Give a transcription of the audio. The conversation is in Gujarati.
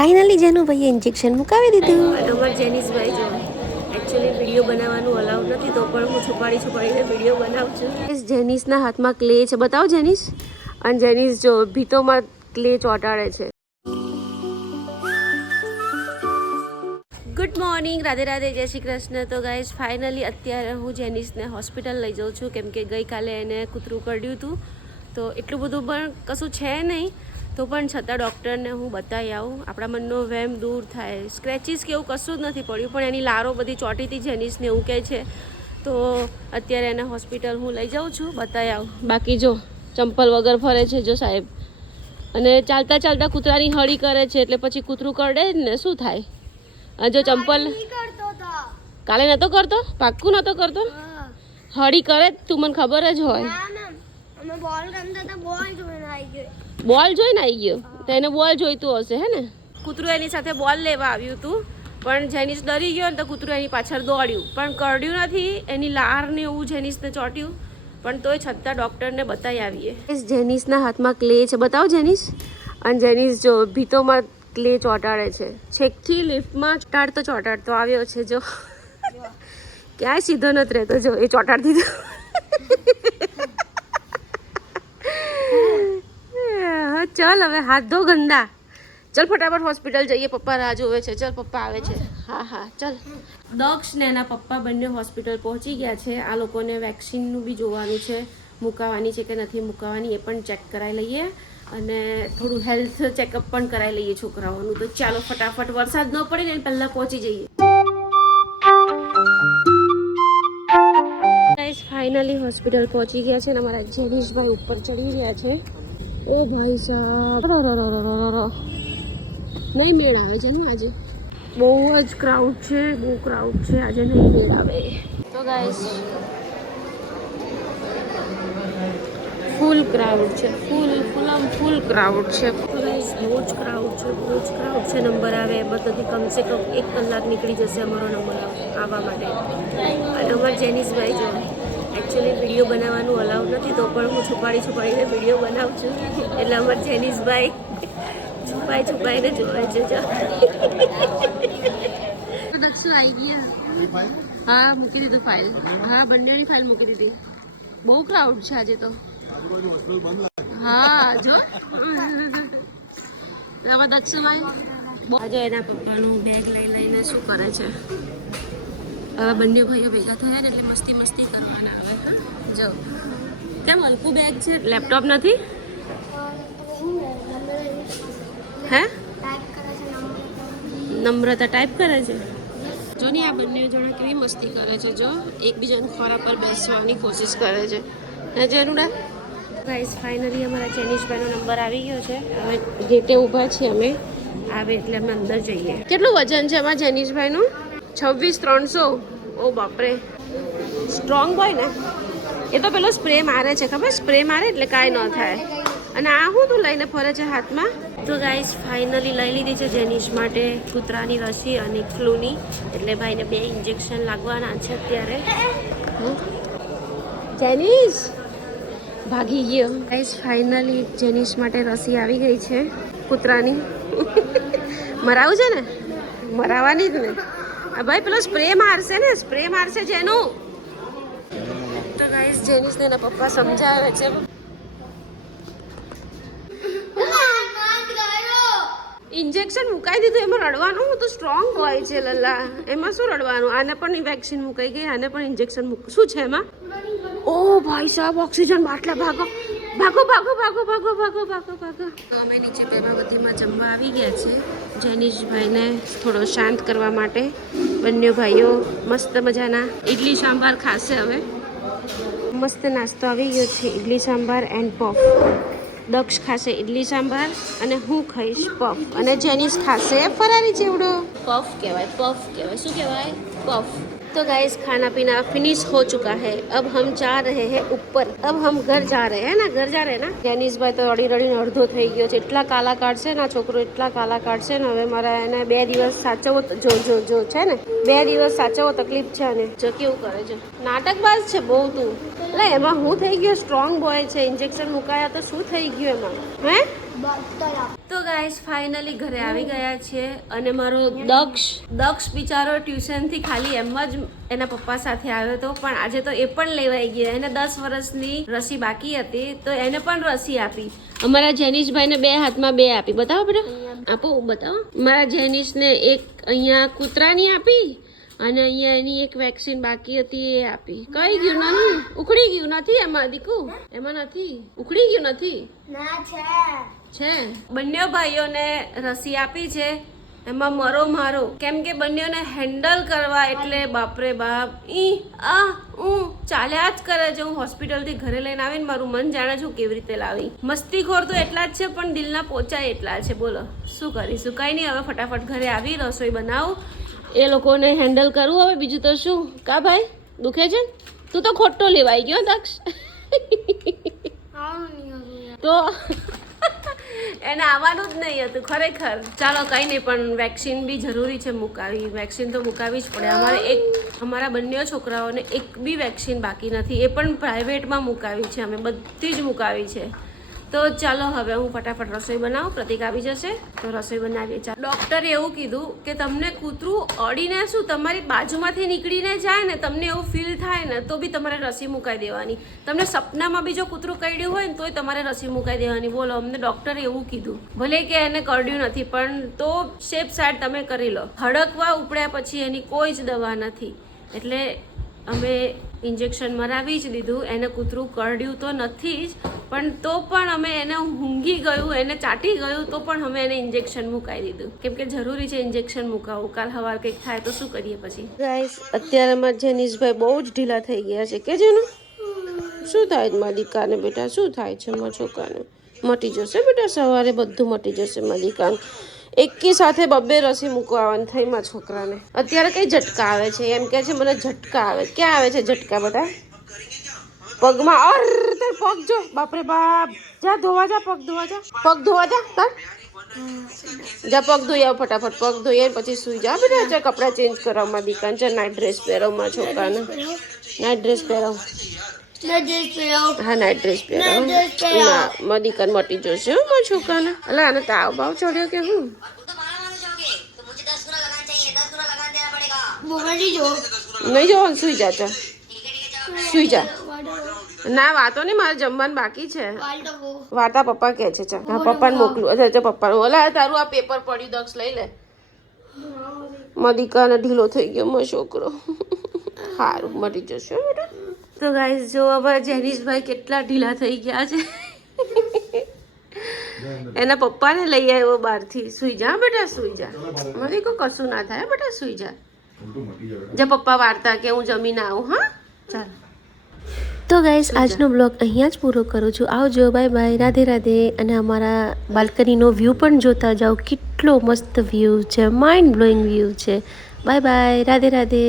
ફાઇનલી જેનુભાઈએ ઇન્જેક્શન મુકાવી દીધું. અમાર જેનિસભાઈ જો એકચ્યુઅલી વિડીયો બનાવવાનું અલાઉ નથી તો પણ હું છુપાડીને વિડીયો બનાવું છું. જેનિસના હાથમાં ક્લે છે, બતાવો જેનિસ. અને જેનિસ જો ભીતોમાં ક્લે ચોંટાડે છે. ગુડ મોર્નિંગ, રાધે રાધે, જય શ્રી કૃષ્ણ. તો ગાઈઝ ફાઇનલી અત્યારે હું જેનિસને હોસ્પિટલ લઈ જાઉં છું કેમ કે ગઈકાલે એને કૂતરું કરડ્યું હતું. તો એટલું બધું પણ કશું છે નહીં, તો પણ છતાં ડૉક્ટરને હું બતાવી આવું, આપણા મનનો વહેમ દૂર થાય. સ્ક્રેચીસ કે એવું કશું જ નથી પડ્યું, પણ એની લારો બધી ચોંટી હતી જેનિસને, એવું કહે છે. તો અત્યારે એને હોસ્પિટલ હું લઈ જાઉં છું, બતાવી આવું. બાકી જો ચંપલ વગર ફરે છે જો સાહેબ, અને ચાલતા ચાલતા કૂતરાની હળી કરે છે, એટલે પછી કૂતરું કરડે જ ને, શું થાય. જો ચંપલ કાલે નતો કરતો, પાક્કું નતો કરતો, હળી કરે તું, મને ખબર જ હોય. બોલ જોઈને આવી ગયો, તો એને બોલ જોઈતું હશે હે ને. કૂતરું એની સાથે બોલ લેવા આવ્યું હતું, પણ જેનિસ ડરી ગયો ને તો કૂતરું એની પાછળ દોડ્યું, પણ કરડ્યું નથી. એની લાર ને એવું જેનિસને ચોંટ્યું, પણ તોય છતાં ડૉક્ટરને બતાવી આવીએ. જેનિસના હાથમાં ક્લે છે, બતાવો જેનિસ. અને જેનિસ જો ભીતોમાં ક્લે ચોંટાડે છે, છેકથી લિફ્ટમાં ચોંટાડતો આવ્યો છે. જો ક્યાંય સીધો નથી રહેતો, જો એ ચોંટાડતી દીધો. ચલ હવે હાથ ધો ગંદા, ચલ ફટાફટ હોસ્પિટલ જઈએ, પપ્પા રાહ જોવે છે. ચલ પપ્પા આવે છે. હા હા ચલ. દક્ષ ને એના પપ્પા બંને હોસ્પિટલ પહોંચી ગયા છે. આ લોકોને વેક્સિનનું બી જોવાનું છે, મુકાવાની છે કે નથી મુકાવાની એ પણ ચેક કરાવી લઈએ, અને થોડું હેલ્થ ચેકઅપ પણ કરાવી લઈએ છોકરાઓનું. તો ચાલો ફટાફટ, વરસાદ ન પડે ને પહેલાં પહોંચી જઈએ. ફાઇનલી હોસ્પિટલ પહોંચી ગયા છે ને અમારા જેનિશભાઈ ઉપર ચડી રહ્યા છે. ઓ ભાઈ સાહેબ, નહીં મેળ આવે છે ને આજે, બહુ જ ક્રાઉડ છે, બહુ ક્રાઉડ છે આજે, નહીં મેળ આવે. તો ગાઈસ ફૂલ ક્રાઉડ છે, ફૂલ ક્રાઉડ છે. ગાઈસ બહુ જ ક્રાઉડ છે, નંબર આવે એમાં તો કમસે કમ 1 કલાક નીકળી જશે અમારો નંબર આવવા માટે. અને અમારા જેનિસભાઈ જો એકચ્યુઅલી વિડીયો બનાવવાનું અલાઉ નથી તો પણ હું છુપાડીને વિડીયો બનાવું છું. એટલે અમારા જેનિસભાઈ છુપાઈને જોવે છે. દક્ષુ આવી ગયા. હા મૂકી દીધું ફાઇલ, હા બંનેની ફાઇલ મૂકી દીધી. બહુ ક્રાઉડ છે આજે તો. હા જો દક્ષુભાઈ જો એના પપ્પાનું બેગ લઈને શું કરે છે. હવે બંને ભાઈઓ ભેગા થયા ને એટલે મસ્તી કરવાના આવે. જો કેમ હલકું બેગ છે, લેપટોપ નથી હે, નમ્રતા ટાઈપ કરે છે. જો ને આ બંને જણા કેવી મસ્તી કરે છે, જો એકબીજાના ખોરા પર બેસવાની કોશિશ કરે છે. હે જેનુડા. ગાઈસ ફાઇનલી અમારા જેનિશભાઈનો નંબર આવી ગયો છે. હવે ગેટે ઊભા છીએ અમે, આવે એટલે અમે અંદર જઈએ. કેટલું વજન છે અમારા જેનિશભાઈનું? 26,300. ઓ બાપરે, સ્ટ્રોંગ હોય ને. એ તો પેલો સ્પ્રે મારે છે, ખબર? સ્પ્રે મારે એટલે કાંઈ ન થાય. અને આ હું તું લઈને ફરે છે હાથમાં. તો ગાઈસ ફાઇનલી લઈ લીધી છે જેનિશ માટે કૂતરાની રસી અને ફ્લૂની, એટલે ભાઈને 2 ઇન્જેક્શન લાગવાના છે અત્યારે. જેનિશ ભાગી ગયો. ગાઈસ ફાઇનલી જેનિશ માટે રસી આવી ગઈ છે કૂતરાની. મરાવું છે ને, મરાવાની જ ને. ભાઈ પેલો સ્પ્રે મારશે જેનું. તો ગાઈસ જેનિસને એના પપ્પા સમજાવે છે. ઇન્જેક્શન મુકાઈ દીધું, એમાં રડવાનું હું તો સ્ટ્રોંગ હોય છે લલ્લા, એમાં શું રડવાનું. આને પણ વેક્સિન મુકાઈ ગઈ, આને પણ ઇન્જેક્શન શું છે એમાં? ઓ ભાઈ સાહેબ, ઓક્સિજન બાટલા, ભાગો. અમે નીચે બેબાવતીમાં જમવા આવી ગયા છે જેનિશભાઈને થોડો શાંત કરવા માટે. બંને ભાઈઓ મસ્ત મજાના ઇડલી સાંભાર ખાશે. હવે મસ્ત નાસ્તો આવી ગયો છે, ઇડલી સાંભાર એન્ડ પફ. દક્ષ ખાશે ઇડલી સાંભાર અને હું ખાઈશ પફ, અને જેનિસ ખાશે ફરારી ચેવડો. પફ કહેવાય, શું કહેવાય? પફ. तो गाइस खाना पीना फिनिश हो चुका है, अब हम जा रहे हैं ऊपर. अब हम घर जा रहे हैं ना. જેનિસભાઈ તો રડીને અડધો થઈ ગયો છે. એટલા કાલા કાઢશે ને આ છોકરો, એટલા કાલા કાઢશે ને. હવે મારા એને 2 દિવસ સાચવવો, જો છે ને 2 દિવસ સાચવવો તકલીફ છે. અને જો કેવું કરે છે, નાટકબાજ છે બહુ તું. એટલે એમાં હું થઈ ગયો, સ્ટ્રોંગ બોય છે, ઇન્જેક્શન મુકાયા તો શું થઈ ગયું એમાં? હે તો ગાઈસ ફાઇનલી ઘરે આવી ગયા છીએ અને મારો દક્ષ બિચારો ટ્યુશનથી ખાલી એમ જ એના પપ્પા સાથે આવ્યો હતો, પણ આજે તો એ પણ લેવાઈ ગયા. એને 10 વર્ષની રસી બાકી હતી તો એને પણ રસી આપી. અમારા જેનિશભાઈને 2 હાથમાં 2 આપી. બતાવો બેટા, આપો બતાવો. મારા જેનિશને એક અહીંયા કૂતરાની આપી અને અહીંયા એની એક વેક્સિન બાકી હતી એ આપી. કઈ ગયું નથી, ઉખડી ગયું નથી એમાં દીકુ, એમાં નથી ઉખડી ગયું નથી છે. બંને ભાઈઓને રસી આપી છે, એમાં મારો કેમ કે બંનેને હેન્ડલ કરવા એટલે બાપરે બાપ ચાલ્યા જ કરે છે. હું હોસ્પિટલથી ઘરે લઈને આવીને મારું મન જાણે છું કેવી રીતે લાવી. મસ્તીખોર તો એટલા જ છે પણ દિલના પોચા એટલા છે. બોલો શું કરીશું, કઈ નહીં. હવે ફટાફટ ઘરે આવી રસોઈ બનાવું, એ લોકોને હેન્ડલ કરવું. હવે બીજું તો શું. કા ભાઈ દુખે છે? તું તો ખોટો લેવાઈ ગયો દક્ષ. તો એને આવવાનું જ નહીં હતું ખરેખર. ચાલો કંઈ નહીં, પણ વેક્સિન બી જરૂરી છે મુકાવી. વેક્સિન તો મુકાવી જ પડે. અમારા બંને છોકરાઓને એક બી વેક્સિન બાકી નથી, એ પણ પ્રાઇવેટમાં મુકાવી છે. અમે બધી જ મુકાવી છે. તો ચાલો હવે હું ફટાફટ રસોઈ બનાવું. પ્રતિક આવી જશે તો રસોઈ બનાવીએ. ચાલો. ડૉક્ટરે એવું કીધું કે તમને કૂતરું અડીને શું તમારી બાજુમાંથી નીકળીને જાય ને, તમને એવું ફીલ થાય ને તો બી તમારે રસી મુકાઈ દેવાની. તમને સપનામાં બી જો કૂતરું કરડ્યું હોય ને તોય તમારે રસી મુકાઈ દેવાની. બોલો, અમને ડૉક્ટરે એવું કીધું. ભલે કે એને કરડ્યું નથી પણ તો શેપ સાઈડ તમે કરી લો. હડકવા ઉપડ્યા પછી એની કોઈ જ દવા નથી, એટલે અમે ઇન્જેક્શન મરાવી જ દીધું. એને કૂતરું કરડ્યું તો નથી જ, પણ તો પણ અમે એને ઊંઘી ગયું, એને ચાટી ગયું તો પણ અમે એને ઇન્જેક્શન મુકાઈ દીધું, કેમ કે જરૂરી છે ઇન્જેક્શન મુકાવવું. કાલ સવાર કંઈક થાય તો શું કરીએ પછી. ગાઈસ અત્યારે મારા જેનિશભાઈ બહુ જ ઢીલા થઈ ગયા છે. કે જેનું શું થાય મારા દીકાને બેટા, શું થાય છે મારા છોકરાને? મટી જશે બેટા, સવારે બધું મટી જશે મારા દીકાને. એકી સાથે 2 રસી મૂકવાનું થઈ મારા છોકરાને. અત્યારે કઈ ઝટકા આવે છે, એમ કે છે મને ઝટકા આવે. ક્યાં આવે છે ઝટકા બધા? પગમાં. અર તાર પગ જો, બાપરે બાપ. જા ધોવા જા, પગ ધોવા જા, પગ ધોવા જા તાર. જા પગ ધોઈ આવ ફટાફટ. પગ ધોઈ પછી સુઈ જા બેટા. જા કપડાં ચેન્જ કરાવમાં દીકાન. જા નાઇટ ડ્રેસ પહેરાવ માં છોકરાને. નાઇટ ડ્રેસ પહેરાવ. હા નાઇટ ડ્રેસ પહેરાવ. ના મારી દીકાન મટી જશે મારા છોકરાને. એટલે આને તાવ બાવ ચડ્યો કે હું? નહીં જો, સુઈ જા. ચા સુઈ જા. ના વાતો નહીં, મારે જમવાનું બાકી છે. વાર્તા પપ્પા કહે છે. ચા હા પપ્પાને મોકલું. અચ્છા પપ્પાનું. ઓલા તારું આ પેપર પડ્યું દક્ષ લઈ લે. મારા દીકાને ઢીલો થઈ ગયો મારો છોકરો. સારું મટી જશે બેટા. તો ગાઈસ જો હવે જેનિશભાઈ કેટલા ઢીલા થઈ ગયા છે. એના પપ્પાને લઈ આવ્યો બહારથી. સુઈ જા બેટા, સુઈ જા. મને કશું ના થાય બેટા, સુઈ જા. જા પપ્પા વાર્તા કે હું જમીને આવું. હા ચાલ. તો ગાઈસ આજનો બ્લોગ અહીંયા જ પૂરો કરું છું. આવજો, બાય બાય, રાધે રાધે. અને અમારા બાલ્કનીનો વ્યૂ પણ જોતા જાઓ. કેટલો મસ્ત વ્યૂ છે, માઇન્ડ બ્લોઈંગ વ્યૂ છે. Bye bye, Radhe Radhe.